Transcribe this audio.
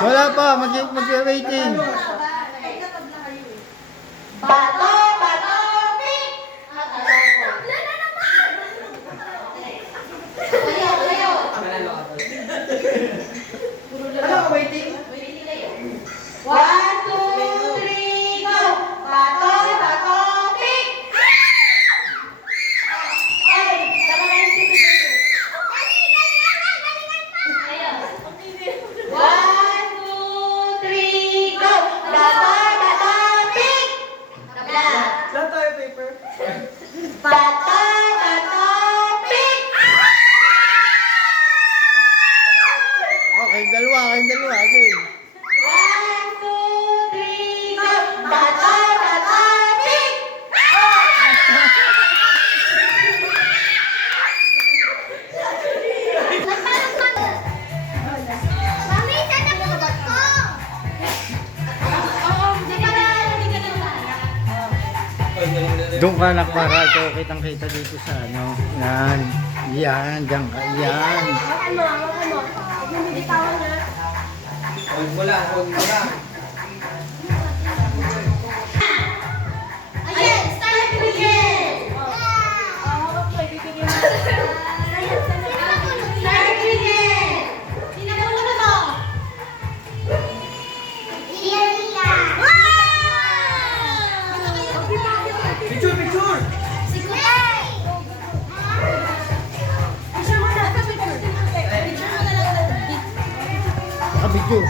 Wala pa, mag-waiting. Bato, bato, pink! Ano ka waiting? 1, 2, 3, go! Bato, bato, pink! Ay, saka na yung pink. Ayun. 1, 2, 3, go! Bato, bato, pink! Kabila. Saan tayo paper? Bato, bato, pink! Kayong dalawa. Okay. 1, 2, 3, go! Bato, bato, pink! Mami, saan na pulot ko? Oo, hindi ka na Doon ka nakpara. Ito, kitang-kita dito sa ano. Yan. Yan. Diyan ka. Yan. Huwag mo lang. Ayan, start again! Start again! Sino na muna to? Wow! Picture! Si Kuya! Picture mo na. Picture mo na lang. Nakabidyo.